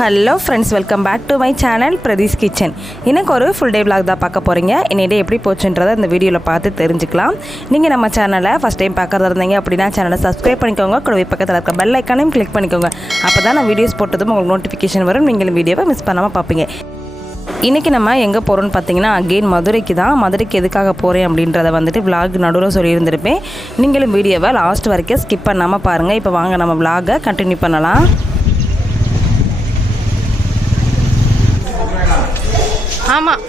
Hello friends, welcome back to my channel Pratheesh kitchen. இன்னைக்கு ஒரு full day vlog தான் பார்க்க போகிறீங்க. இன்னைக்கு எப்படி போச்சுன்றதை இந்த வீடியோவில் பார்த்து தெரிஞ்சுக்கலாம். நீங்கள் நம்ம சேனலை ஃபஸ்ட் டைம் பார்க்குறதா இருந்தீங்க அப்படின்னா சேனலை சப்ஸ்கிரைப் பண்ணிக்கோங்க. கூடவே பக்கத்தில் இருக்க பெல் ஐக்கானையும் கிளிக் பண்ணிக்கோங்க. அப்போ தான் நான் வீடியோஸ் போட்டதும் உங்களுக்கு நோட்டிஃபிகேஷன் வரும். நீங்களும் வீடியோவை மிஸ் பண்ணாமல் பார்ப்பீங்க. இன்றைக்கி நம்ம எங்கே போகிறோன்னு பார்த்தீங்கன்னா அகெயின் மதுரைக்கு தான். மதுரைக்கு எதுக்காக போகிறேன் அப்படின்றத வந்துட்டு விலாக் நடுவில் சொல்லியிருந்திருப்பேன். நீங்களும் வீடியோவை லாஸ்ட் வரைக்கும் ஸ்கிப் பண்ணாமல் பாருங்கள். இப்போ வாங்க நம்ம விலாகை கண்டினியூ பண்ணலாம். ஆமாம்,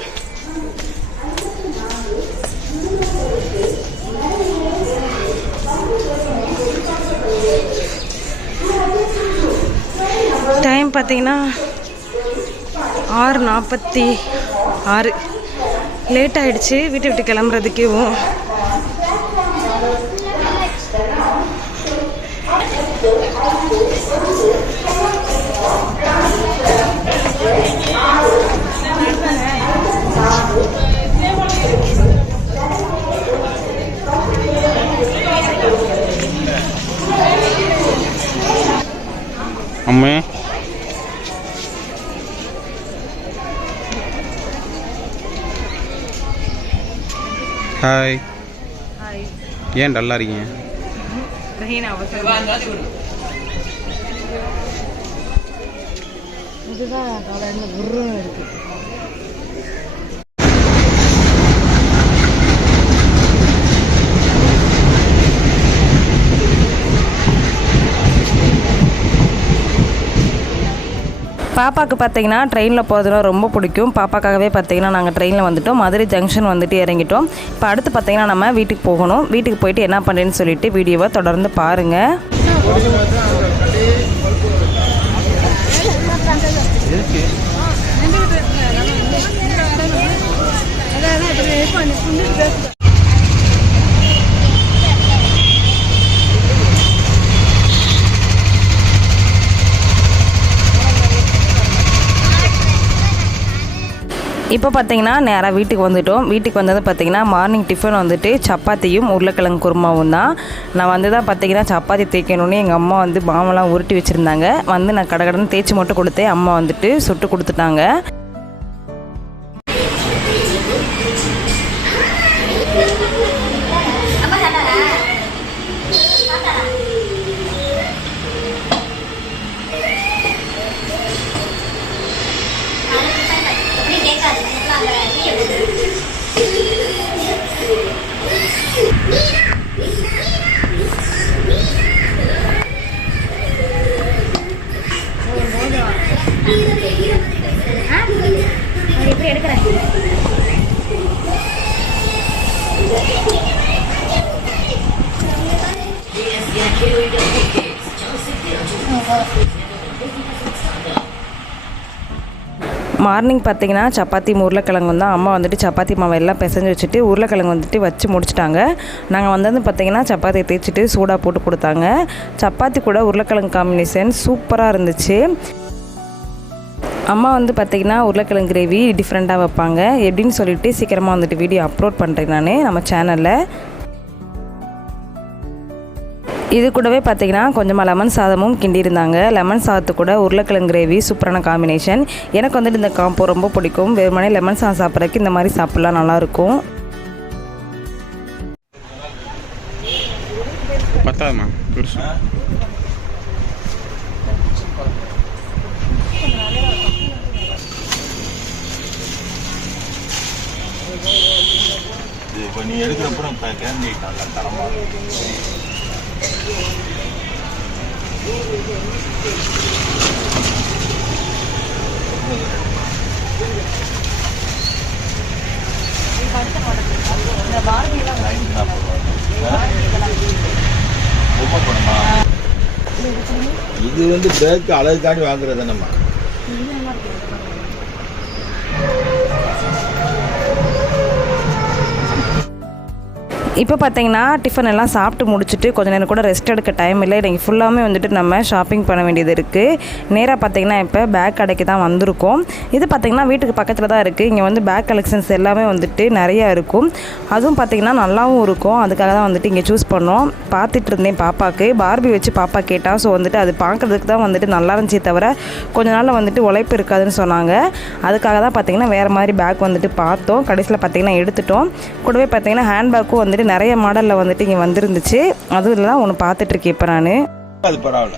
டைம் பார்த்தீங்கன்னா 6:46. லேட் ஆகிடுச்சு வீட்டை விட்டு கிளம்புறதுக்கேவும். அம்மே ஹாய். ஏன் டல்லா இருக்கீங்க? இதுதான் காலையில் குருன்னு இருக்கு. பாப்பாவுக்கு பார்த்தீங்கன்னா ட்ரெயினில் போகிறதுனா ரொம்ப பிடிக்கும். பாப்பாக்காகவே பார்த்தீங்கன்னா நாங்கள் ட்ரெயினில் வந்துவிட்டோம். மதுரை ஜங்ஷன் வந்துட்டு இறங்கிட்டோம். இப்போ அடுத்து பார்த்தீங்கன்னா நம்ம வீட்டுக்கு போகணும். வீட்டுக்கு போயிட்டு என்ன பண்ணுறேன்னு சொல்லிட்டு வீடியோவை தொடர்ந்து பாருங்கள். இப்போ பார்த்தீங்கன்னா நேராக வீட்டுக்கு வந்துவிட்டோம். வீட்டுக்கு வந்தது பார்த்தீங்கன்னா மார்னிங் டிஃபன் வந்துட்டு சப்பாத்தியும் உருளைக்கிழங்கு குருமாவும் தான். நான் வந்து தான் பார்த்தீங்கன்னா சப்பாத்தி தேய்க்கணுன்னு எங்கள் அம்மா வந்து மாவெல்லாம் உருட்டி வச்சுருந்தாங்க. வந்து நான் கடகடன்னு தேய்ச்சி மட்டும் கொடுத்தேன். அம்மா வந்துட்டு சுட்டு கொடுத்துட்டாங்க. மார்னிங் பார்த்தீங்கன்னா சப்பாத்தி உருளைக்கிழங்கு தான். அம்மா வந்துட்டு சப்பாத்தி மாவை எல்லாம் பிசைஞ்சு வச்சுட்டு உருளைக்கிழங்கு வந்துட்டு வச்சு முடிச்சிட்டாங்க. நாங்கள் வந்து பார்த்திங்கன்னா சப்பாத்தியை தேய்ச்சிட்டு சூடாக போட்டு கொடுத்தாங்க. சப்பாத்தி கூட உருளைக்கிழங்கு காம்பினேஷன் சூப்பராக இருந்துச்சு. அம்மா வந்து பார்த்திங்கன்னா உருளைக்கிழங்கு கிரேவி டிஃப்ரெண்ட்டாக வைப்பாங்க. எப்படின்னு சொல்லிட்டு சீக்கிரமாக வந்துட்டு வீடியோ அப்லோட் பண்ணுறேன் நான் நம்ம சேனலில். இது கூடவே பார்த்திங்கன்னா கொஞ்சமாக லெமன் சாதமும் கிண்டியிருந்தாங்க. லெமன் சாதத்து கூட உருளைக்கிழங்கு கிரேவி சூப்பரான காம்பினேஷன். எனக்கு வந்துட்டு இந்த காம்போ ரொம்ப பிடிக்கும். வெறுமனே லெமன் சாதம் சாப்பிட்றதுக்கு இந்த மாதிரி சாப்பிட்லாம் நல்லாயிருக்கும். பத்தாதுமா இப்போ நீ எடுக்கிறப்பறம் கேண்டிடேட் நல்லா தரமாக இது வந்து பேக்கு அழகுக்காண்டி வாங்குறது என்னம்மா? இப்போ பார்த்தீங்கன்னா டிஃபன் எல்லாம் சாப்பிட்டு முடிச்சுட்டு கொஞ்ச நேரம் கூட ரெஸ்ட் எடுக்க டைம் இல்லை. இன்றைக்கி ஃபுல்லாமே வந்துட்டு நம்ம ஷாப்பிங் பண்ண வேண்டியது இருக்குது. நேராக பார்த்தீங்கன்னா இப்போ பேக் கடைக்கு தான் வந்திருக்கோம். இது பார்த்திங்கன்னா வீட்டுக்கு பக்கத்தில் தான் இருக்குது. இங்கே வந்து பேக் கலெக்ஷன்ஸ் எல்லாமே வந்துட்டு நிறையா இருக்கும். அதுவும் பார்த்திங்கன்னா நல்லாவும் இருக்கும். அதுக்காக தான் வந்துட்டு இங்கே சூஸ் பண்ணோம். பார்த்துட்டு இருந்தேன் பாப்பாவுக்கு பார்பி வச்சு பாப்பா கேட்டால். ஸோ வந்துட்டு அது பார்க்குறதுக்கு தான் வந்துட்டு நல்லா இருந்துச்சே தவிர கொஞ்ச நாளில் வந்துட்டு உழைப்பு இருக்காதுன்னு சொன்னாங்க. அதுக்காக தான் பார்த்திங்கன்னா வேறு மாதிரி பேக் வந்துட்டு பார்த்தோம். கடைசியில் பார்த்திங்கன்னா எடுத்துட்டோம். கூடவே பார்த்திங்கன்னா ஹேண்ட் பேக்கும் வந்துட்டு நிறைய மாடலில் வந்துட்டு இங்கே வந்துருந்துச்சு. அதுவும் தான் ஒன்று பார்த்துட்ருக்கேன் இப்போ நான். அது பரவாயில்ல.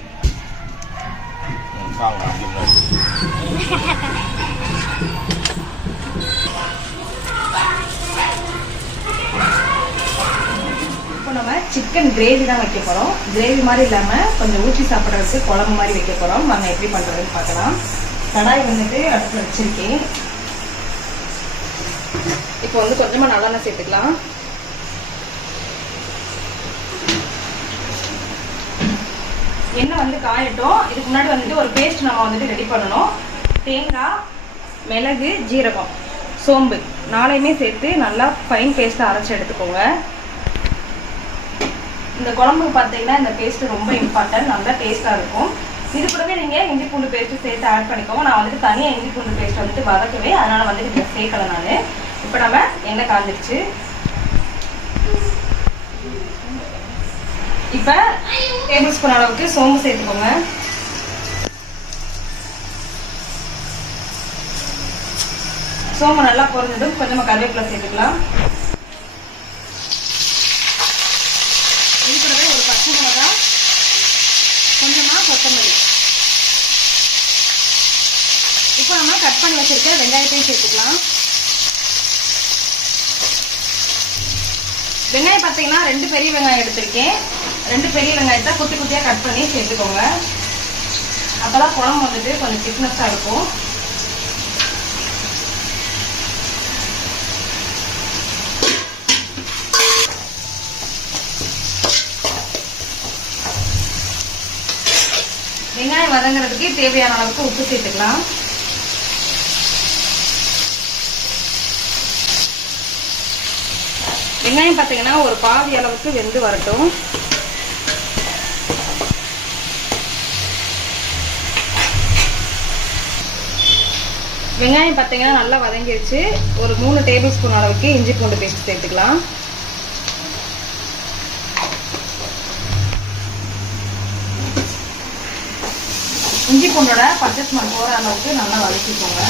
இப்போ நம்ம சிக்கன் கிரேவி தான் வைக்க போகிறோம். கிரேவி மாதிரி இல்லாமல் கொஞ்சம் ஊற்றி சாப்பிட்றதுக்கு குழம்பு மாதிரி வைக்க போகிறோம். நம்ம எப்படி பண்ணுறதுன்னு பார்க்கலாம். கடாய் வந்துட்டு அடுப்பில் வச்சுருக்கேன். இப்போ வந்து கொஞ்சமாக நல்லெண்ணெய் சேர்த்துக்கலாம். எண்ணெய் வந்து காயட்டும். இதுக்கு முன்னாடி வந்துட்டு ஒரு பேஸ்ட் நம்ம வந்துட்டு ரெடி பண்ணணும். தேங்காய், மிளகு, ஜீரகம், சோம்பு நாளையுமே சேர்த்து நல்லா ஃபைன் பேஸ்ட்டாக அரைச்சி எடுத்துக்கோங்க. இந்த குழம்புக்கு பார்த்தீங்கன்னா இந்த பேஸ்ட்டு ரொம்ப இம்பார்ட்டன்ட். நல்லா டேஸ்ட்டாக இருக்கும். இது கூடவே நீங்கள் இஞ்சி பூண்டு பேஸ்ட்டு சேர்த்து ஆட் பண்ணிக்கோங்க. நான் வந்துட்டு தனியாக இஞ்சி பூண்டு பேஸ்ட் வந்துட்டு வதக்குவேன். அதனால் வந்துட்டு இதை சேர்க்கலை நான். இப்போ நம்ம எண்ணெய் காஞ்சிடுச்சு. இப்போ டேபிள் ஸ்பூன் அளவுக்கு சோம்பு சேர்த்துக்கோங்க. சோம்பு நல்லா பொரிஞ்சதும் கொஞ்சமாக கருவேப்பிலை சேர்த்துக்கலாம். இது கூடவே ஒரு பச்சை மிளகா, கொஞ்சமாக கொத்தமல்லி. இப்போ நம்ம கட் பண்ணி வச்சிருக்க வெங்காயத்தையும் சேர்த்துக்கலாம். வெங்காயம் பார்த்தீங்கன்னா 2 பெரிய வெங்காயம் எடுத்திருக்கேன். 2 பெரிய வெங்காயத்தை குட்டி குட்டியாக கட் பண்ணி சேர்த்துக்கோங்க. அப்போதான் குழம்பு வந்துட்டு கொஞ்சம் திக்னஸாக இருக்கும். வெங்காயம் வதங்குறதுக்கு தேவையான அளவுக்கு உப்பு சேர்த்துக்கலாம். வெங்காயம் பார்த்தீங்கன்னா ஒரு பாதி அளவுக்கு வெந்து வரட்டும். வெங்காயம் பார்த்தீங்கன்னா நல்லா வதங்கிடுச்சு. ஒரு 3 டேபிள் ஸ்பூன் அளவுக்கு இஞ்சி பூண்டு பேஸ்ட் சேர்த்துக்கலாம். இஞ்சி பூண்டோட பச்சை ஸ்மெல் போகிற அளவுக்கு நல்லா வதக்கிக்கோங்க.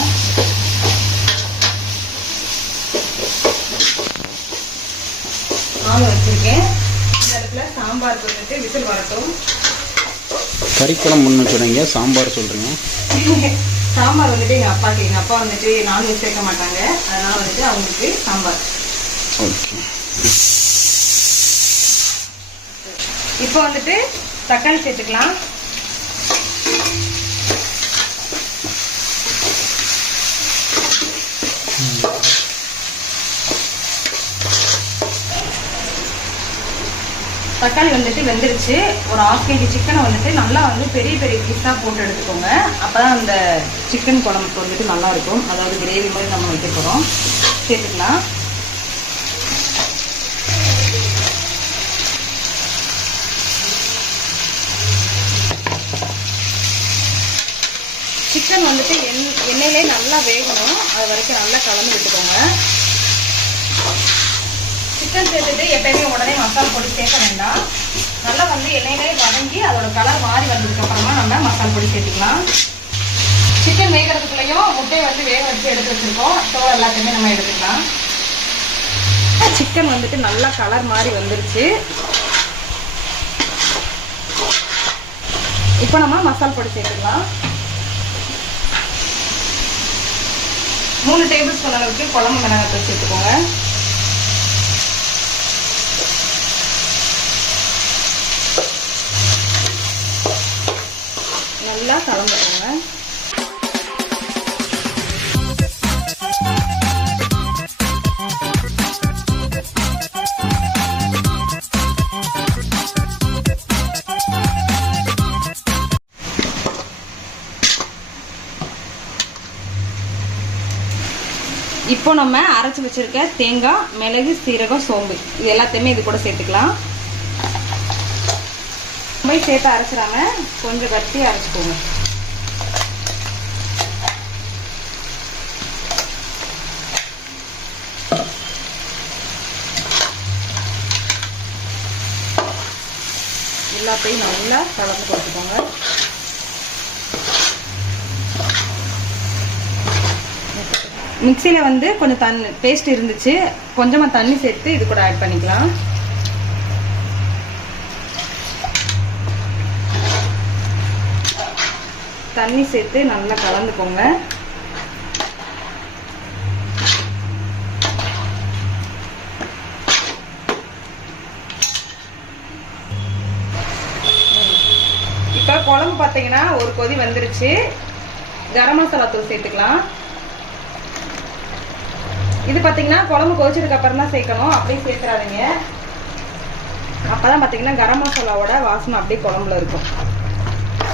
மாவு வச்சுருக்கேன். இந்த இடத்துல சாம்பாருக்கு வந்துட்டு விசில் வரட்டும். கறிக்குழம்பு சொன்னீங்க, சாம்பார் சொல்கிறீங்க. சாம்பார் வந்துட்டு எங்கள் அப்பாவுக்கு, எங்கள் அப்பா வந்துட்டு நான்வெஜ் சேர்க்க மாட்டாங்க. அதனால் வந்துட்டு அவங்களுக்கு சாம்பார். ஓகே. இப்போ வந்துட்டு தக்காளி சேர்த்துக்கலாம். தக்காளி வந்துட்டு வெந்துருச்சு. ஒரு 1/2 kg சிக்கனை வந்துட்டு நல்லா வந்து பெரிய பெரிய பீஸாக போட்டு எடுத்துக்கோங்க. அப்போ தான் அந்த சிக்கன் குழம்புக்கு வந்துட்டு நல்லா இருக்கும். அதாவது கிரேவி மாதிரி நம்ம வைக்க போகிறோம். சேர்த்துக்கலாம். சிக்கன் வந்துட்டு எண்ணெயிலே நல்லா வேகணும். அது வரைக்கும் நல்லா கலந்து விட்டுக்கோங்க. சிக்கன் சேர்த்துட்டு எப்பயுமே உடனே மசாலா பொடி சேர்க்க வேண்டாம். நல்லா வந்து எண்ணெயிலே வதங்கி அதோட கலர் மாறி வந்ததுக்கப்புறமா நம்ம மசாலா பொடி சேர்த்துக்கலாம். சிக்கன் வேகிறதுக்குள்ளேயும் முட்டையை வந்து வேக வச்சு எடுத்து வச்சுருக்கோம். தோல் எல்லாத்தையுமே நம்ம எடுத்துக்கலாம். சிக்கன் வந்துட்டு நல்லா கலர் மாறி வந்துருச்சு. இப்போ நம்ம மசாலா பொடி சேர்த்துக்கலாம். 3 டேபிள் ஸ்பூன் அளவுக்கு குழம்பு மிளகாய் சேர்த்துக்கோங்க. நல்லா கலந்துக்கோங்க. இப்போ நம்ம அரைச்சி வச்சுருக்க தேங்காய், மிளகு, சீரகம், சோம்பு இது எல்லாத்தையுமே இது கூட சேர்த்துக்கலாம். ரொம்ப சேர்த்து அரைச்சிடாம கொஞ்சம் கட்டியாக அரைச்சிக்கோங்க. எல்லாத்தையும் நல்லா கலந்து கொடுத்துக்கோங்க. மிக்சியில் வந்து கொஞ்சம் தண்ணி பேஸ்ட் இருந்துச்சு, கொஞ்சமாக தண்ணி சேர்த்து இது கூட ஆட் பண்ணிக்கலாம். தண்ணி சேர்த்து நல்லா கலந்துக்கோங்க. இப்போ குழம்பு பார்த்தீங்கன்னா ஒரு கொதி வந்துருச்சு. கரம் மசாலா தூள் சேர்த்துக்கலாம். இது பார்த்தீங்கன்னா குழம்பு கொதிச்சதுக்கு அப்புறம் தான் சேர்க்கணும், அப்படியே சேர்த்துறாதீங்க. அப்பதான் பார்த்தீங்கன்னா கரம் மசாலாவோட வாசனை அப்படியே குழம்புல இருக்கும்.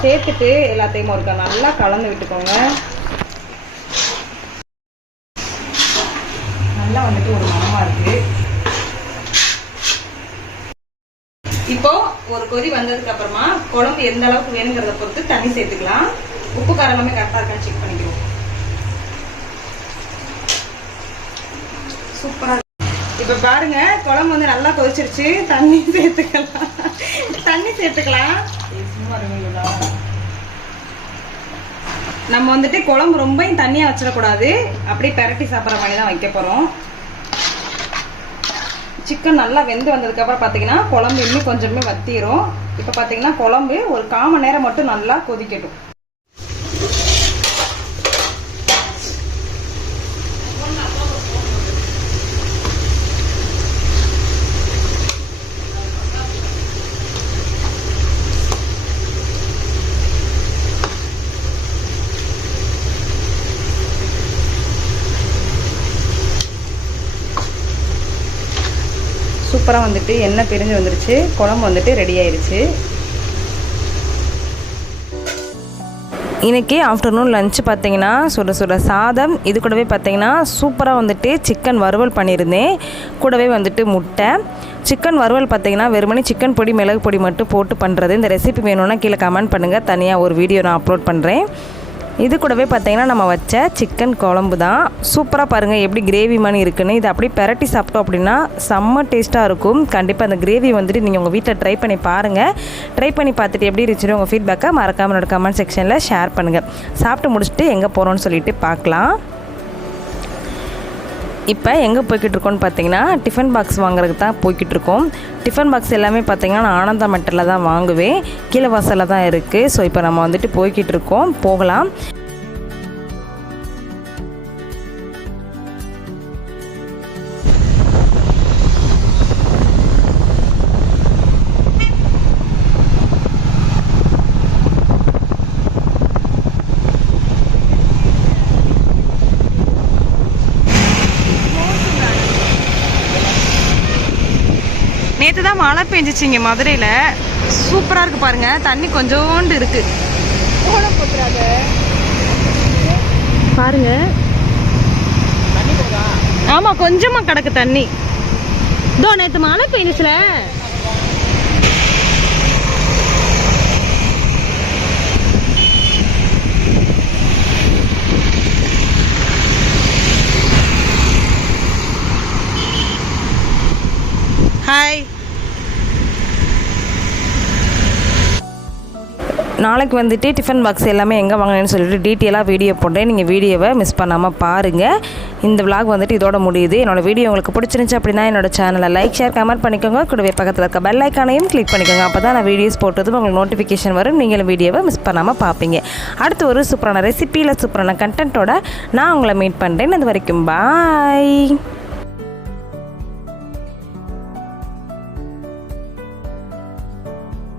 சேர்த்துட்டு எல்லாத்தையும் ஒருக்கா நல்லா கலந்து விட்டுக்கோங்க. நல்லா வந்துட்டு ஒரு மணமா இருக்கு. இப்போ ஒரு கொதி வந்ததுக்கு அப்புறமா குழம்பு எந்த அளவுக்கு வேணுங்கிறத பொறுத்து தண்ணி சேர்த்துக்கலாம். உப்பு காரம் எல்லாமே கரெக்டாக இருக்கான்னு செக் பண்ணிக்கிறோம். சூப்பரா. இப்ப பாருங்க குழம்பு வந்து நல்லா கொதிச்சிருச்சு. தண்ணி சேர்த்துக்கலாம். நம்ம வந்துட்டு குழம்பு ரொம்ப தண்ணியா வச்சிடக்கூடாது, அப்படியே பெரட்டி சாப்பிட்ற மாதிரி தான் வைக்க போறோம். சிக்கன் நல்லா வெந்து வந்ததுக்கு அப்புறம் பாத்தீங்கன்னா குழம்பு இன்னும் கொஞ்சமே வத்திரும். இப்ப பாத்தீங்கன்னா குழம்பு ஒரு 1/4 மணி நேரம் மட்டும் நல்லா கொதிக்கட்டும். சூப்பராக வந்துட்டு எண்ணெய் பிரிஞ்சு வந்துருச்சு. குழம்பு வந்துட்டு ரெடி ஆயிடுச்சு. இன்றைக்கி ஆஃப்டர்நூன் லஞ்சு பார்த்தீங்கன்னா சுட சுட சாதம், இது கூடவே பார்த்தீங்கன்னா சூப்பராக வந்துட்டு சிக்கன் வறுவல் பண்ணியிருந்தேன். கூடவே வந்துட்டு முட்டை. சிக்கன் வறுவல் பார்த்தீங்கன்னா வெறுமனே சிக்கன் பொடி, மிளகு பொடி மட்டும் போட்டு பண்ணுறது. இந்த ரெசிபி வேணும்னா கீழே கமெண்ட் பண்ணுங்கள், தனியாக ஒரு வீடியோ நான் அப்லோட் பண்ணுறேன். இது கூடவே பார்த்தீங்கன்னா நம்ம வச்ச சிக்கன் குழம்பு தான். சூப்பராக பாருங்கள் எப்படி கிரேவி மாதிரி இருக்குன்னு. இது அப்படியே பெரட்டி சாப்பிட்டோம் அப்படின்னா செம்ம டேஸ்ட்டாக இருக்கும். கண்டிப்பாக அந்த கிரேவி வந்துட்டு நீங்கள் உங்கள் வீட்டில் ட்ரை பண்ணி பாருங்கள். ட்ரை பண்ணி பார்த்துட்டு எப்படி இருந்துச்சுன்னு உங்கள் ஃபீட்பேக்கை மறக்காமல் என்னோட கமெண்ட் செக்ஷனில் ஷேர் பண்ணுங்கள். சாப்பிட்டு முடிச்சுட்டு எங்கே போகிறோன்னு சொல்லிட்டு பார்க்கலாம். இப்போ எங்கே போய்கிட்டு இருக்கோன்னு பார்த்தீங்கன்னா டிஃபன் பாக்ஸ் வாங்குறதுக்கு தான் போய்கிட்டு இருக்கோம். டிஃபன் பாக்ஸ் எல்லாமே பார்த்தீங்கன்னா நான் ஆனந்தா மெட்டரில் தான் வாங்குவேன். கீழே வாசலில் தான் இருக்குது. ஸோ இப்போ நம்ம வந்துட்டு போய்கிட்டு இருக்கோம், போகலாம். நேற்று தான் மழை பெஞ்சிச்சு இங்கே மதுரையில். சூப்பராக இருக்குது பாருங்கள். தண்ணி கொஞ்சோண்டு இருக்குது பாருங்க. ஆமாம் கொஞ்சமாக கிடக்கு தண்ணி. இதோ நேற்று மழை பெஞ்சிச்சுல. ஹாய். நாளைக்கு வந்துட்டு டிஃபன் பாக்ஸ் எல்லாமே எங்கே வாங்கினேன்னு சொல்லிட்டு டீட்டெயிலாக வீடியோ போடுறேன். நீங்கள் வீடியோவை மிஸ் பண்ணாமல் பாருங்கள். இந்த விலாக் வந்துட்டு இதோட முடியுது. என்னோடய வீடியோ உங்களுக்கு பிடிச்சிருந்துச்சு அப்படின்னா என்னோடய சேனலை லைக், ஷேர், கமெண்ட் பண்ணிக்கோங்க. கூடவே பக்கத்தில் இருக்க பெல் ஐக்கானையும் கிளிக் பண்ணிக்கோங்க. அப்போ தான் நான் வீடியோஸ் போட்டதும் உங்களுக்கு நோட்டிஃபிகேஷன் வரும். நீங்களும் வீடியோவை மிஸ் பண்ணாமல் பார்ப்பீங்க. அடுத்து ஒரு சூப்பரான ரெசிபியில் சூப்பரான கண்டென்ட்டோட நான் உங்களை மீட் பண்ணுறேன். அது வரைக்கும் பாய்.